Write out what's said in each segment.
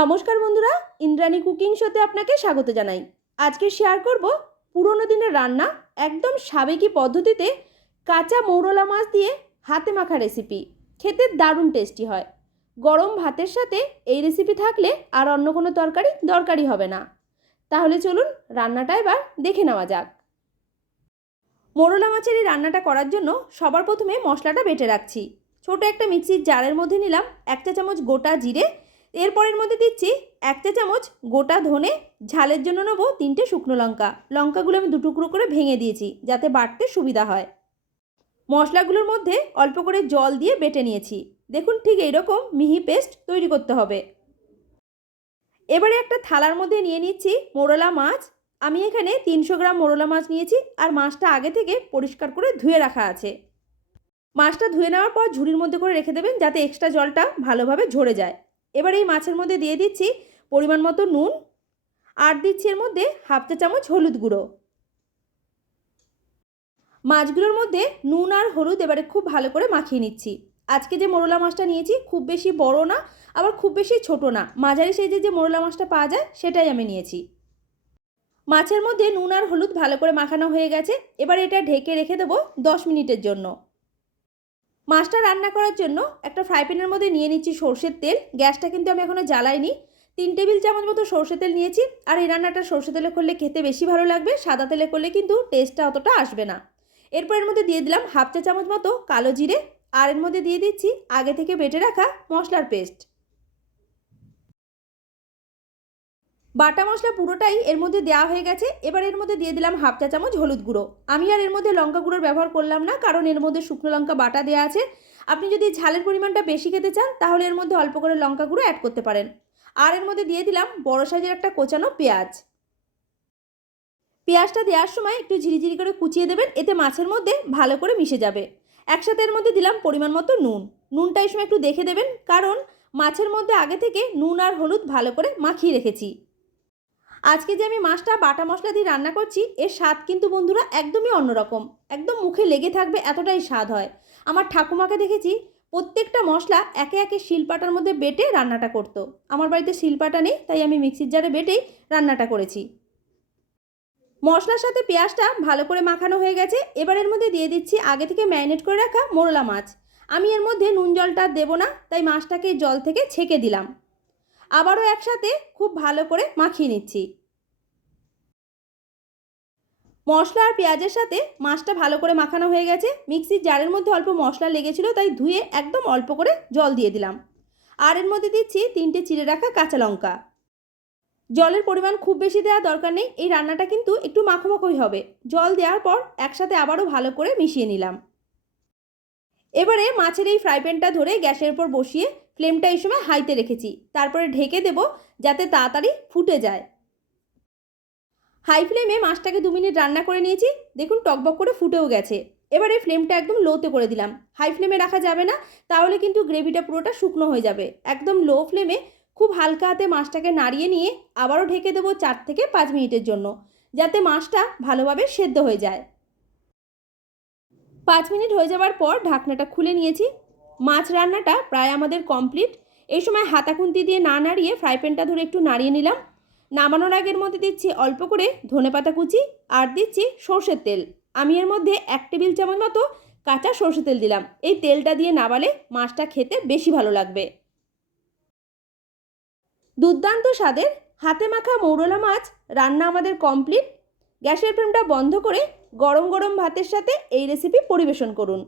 নমস্কার বন্ধুরা, ইন্দ্রাণী কুকিং শোতে আপনাকে স্বাগত জানাই। আজকে শেয়ার করব পুরনো দিনের রান্না একদম সাবেকি পদ্ধতিতে কাঁচা মৌরলা মাছ দিয়ে হাতে মাখা রেসিপি খেতে দারুণ টেস্টি হয়। গরম ভাতের সাথে এই রেসিপি থাকলে আর অন্য কোনো তরকারি দরকারই হবে না। তাহলে চলুন রান্নাটা এবার দেখে নেওয়া যাক। মোরলা মাছের এই রান্নাটা করার জন্য সবার প্রথমে মশলাটা বেটে রাখছি। ছোট একটা মিক্সির জারের মধ্যে নিলাম এক চা চামচ গোটা জিরে এরপরের মধ্যে দিচ্ছি এক চা চামচ গোটা ধনে, ঝালের জন্য নেব তিনটে শুকনো লঙ্কা। লঙ্কাগুলো আমি দুটুকরো করে ভেঙে দিয়েছি, যাতে বাটতে সুবিধা হয়। মশলাগুলোর মধ্যে অল্প করে জল দিয়ে বেটে নিয়েছি। দেখুন ঠিক এইরকম মিহি পেস্ট তৈরি করতে হবে। এবারে একটা থালার মধ্যে নিয়ে নিচ্ছি মোরলা মাছ। আমি এখানে তিনশো গ্রাম মোরলা মাছ নিয়েছি আর মাছটা আগে থেকে পরিষ্কার করে ধুয়ে রাখা আছে। মাছটা ধুয়ে নেওয়ার পর ঝুড়ির মধ্যে করে রেখে দেবেন যাতে এক্সট্রা জলটা ভালোভাবে ঝরে যায়। এবার এই মাছের মধ্যে দিয়ে দিচ্ছি পরিমাণ মতো নুন আর দিচ্ছি এর মধ্যে হাফ চা চামচ হলুদ গুঁড়ো। মাছগুলোর মধ্যে নুন আর হলুদ এবারে খুব ভালো করে মাখিয়ে নিচ্ছি। আজকে যে মোরলা মাছটা নিয়েছি খুব বেশি বড় না, আবার খুব বেশি ছোট না। মাঝারি সাইজে যে মোরলা মাছটা পাওয়া যায় সেটাই আমি নিয়েছি। মাছের মধ্যে নুন আর হলুদ ভালো করে মাখানো হয়ে গেছে। এবার এটা ঢেকে রেখে দেবো দশ মিনিটের জন্য। মাছটা রান্না করার জন্য একটা ফ্রাই প্যানের মধ্যে নিয়ে নিচ্ছি সর্ষের তেল। গ্যাসটা কিন্তু আমি এখনও জ্বালাইনি। তিন টেবিল চামচ মতো সর্ষে তেল নিয়েছি। আর এই রান্নাটা সর্ষে তেলে করলে খেতে বেশি ভালো লাগবে, সাদা তেলে করলে কিন্তু টেস্টটা অতটা আসবে না। এরপর এর মধ্যে দিয়ে দিলাম হাফ চা চামচ মতো কালো জিরে। আর এর মধ্যে দিয়ে দিচ্ছি আগে থেকে বেটে রাখা মশলার পেস্ট বাটা মশলা পুরোটাই এর মধ্যে দেওয়া হয়ে গেছে। এবার এর মধ্যে দিয়ে দিলাম হাফ চা চামচ হলুদ গুঁড়ো। আমি আর এর মধ্যে লঙ্কা গুঁড়োর ব্যবহার করলাম না, কারণ এর মধ্যে শুকনো লঙ্কা বাটা দেওয়া আছে। আপনি যদি ঝালের পরিমাণটা বেশি খেতে চান, তাহলে এর মধ্যে অল্প করে লঙ্কা গুঁড়ো অ্যাড করতে পারেন। আর এর মধ্যে দিয়ে দিলাম বড় সাইজের একটা কোচানো পেঁয়াজ। পেঁয়াজটা দেওয়ার সময় একটু ঝিরিঝিরি করে কুচিয়ে দেবেন, এতে মাছের মধ্যে ভালো করে মিশে যাবে। একসাথে এর মধ্যে দিলাম পরিমাণ মতো নুন। নুনটা এই সময় একটু দেখে দেবেন, কারণ মাছের মধ্যে আগে থেকে নুন আর হলুদ ভালো করে মাখিয়ে রেখেছি। আজকে যে আমি মাছটা, বাটা মশলা দিয়ে রান্না করছি, এর স্বাদ কিন্তু বন্ধুরা একদমই অন্যরকম। একদম মুখে লেগে থাকবে, এতটাই স্বাদ হয়। আমার ঠাকুমাকে দেখেছি, প্রত্যেকটা মশলা একে একে শিলপাটার মধ্যে বেটে রান্নাটা করতো। আমার বাড়িতে শিলপাটা নেই, তাই আমি মিক্সির জারে বেটেই রান্নাটা করেছি। মশলার সাথে পেঁয়াজটা ভালো করে মাখানো হয়ে গেছে। এবার এর মধ্যে দিয়ে দিচ্ছি আগে থেকে ম্যারিনেট করে রাখা মোরলা মাছ। আমি এর মধ্যে নুন জলটা দেবো না, তাই মাছটাকে জল থেকে ছেঁকে দিলাম। আবারও একসাথে খুব ভালো করে মাখিয়ে নিচ্ছি। মশলা আর পেঁয়াজের সাথে মাছটা ভালো করে মাখানো হয়ে গেছে। মিক্সির জারের মধ্যে অল্প মশলা লেগেছিল, তাই ধুয়ে একদম অল্প করে জল দিয়ে দিলাম। আর এর মধ্যে দিচ্ছি তিনটে চিড়ে রাখা কাঁচা লঙ্কা। জলের পরিমাণ খুব বেশি দেওয়া দরকার নেই, এই রান্নাটা কিন্তু একটু মাখোমাখোই হবে। জল দেওয়ার পর একসাথে আবারও ভালো করে মিশিয়ে নিলাম। এবারে মাছের এই ফ্রাই প্যানটা ধরে গ্যাসের উপর বসিয়ে ফ্লেমটা এই সময় হাইতে রেখেছি। তারপরে ঢেকে দেব যাতে তাড়াতাড়ি ফুটে যায়। হাই ফ্লেমে মাছটাকে দু মিনিট রান্না করে নিয়েছি। দেখুন টকবক করে ফুটেও গেছে। এবারে ফ্লেমটা একদম লোতে করে দিলাম। হাই ফ্লেমে রাখা যাবে না, তাহলে কিন্তু গ্রেভিটা পুরোটা শুকনো হয়ে যাবে। একদম লো ফ্লেমে খুব হালকা হাতে মাছটাকে নাড়িয়ে নিয়ে আবারও ঢেকে দেবো চার থেকে পাঁচ মিনিটের জন্য, যাতে মাছটা ভালোভাবে সেদ্ধ হয়ে যায়। পাঁচ মিনিট হয়ে যাওয়ার পর ঢাকনাটা খুলে নিয়েছি। মাছ রান্নাটা প্রায় আমাদের কমপ্লিট। এই সময় হাতা খুন্তি দিয়ে না নাড়িয়ে ফ্রাই প্যানটা ধরে একটু নাড়িয়ে নিলাম। নামানোর আগের মধ্যে দিচ্ছি অল্প করে ধনেপাতা কুচি আর দিচ্ছি সর্ষের তেল। আমি এর মধ্যে এক টেবিল চামচ মতো কাঁচা সর্ষের তেল দিলাম। এই তেলটা দিয়ে নাবালে মাছটা খেতে বেশি ভালো লাগবে। দুর্দান্ত স্বাদের হাতে মাখা মৌরলা মাছ রান্না আমাদের কমপ্লিট। গ্যাসের ফ্লেমটা বন্ধ করে গরম গরম ভাতের সাথে এই রেসিপি পরিবেশন করুন।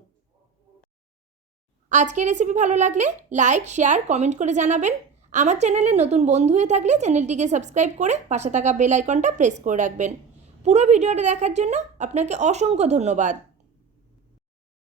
আজকের রেসিপি ভালো লাগলে লাইক শেয়ার কমেন্ট করে জানাবেন। আমার চ্যানেলে নতুন বন্ধু হয়ে থাকলে চ্যানেলটিকে সাবস্ক্রাইব করে পাশে থাকা বেল আইকনটা প্রেস করে রাখবেন। পুরো ভিডিওটা দেখার জন্য আপনাকে অসংখ্য ধন্যবাদ।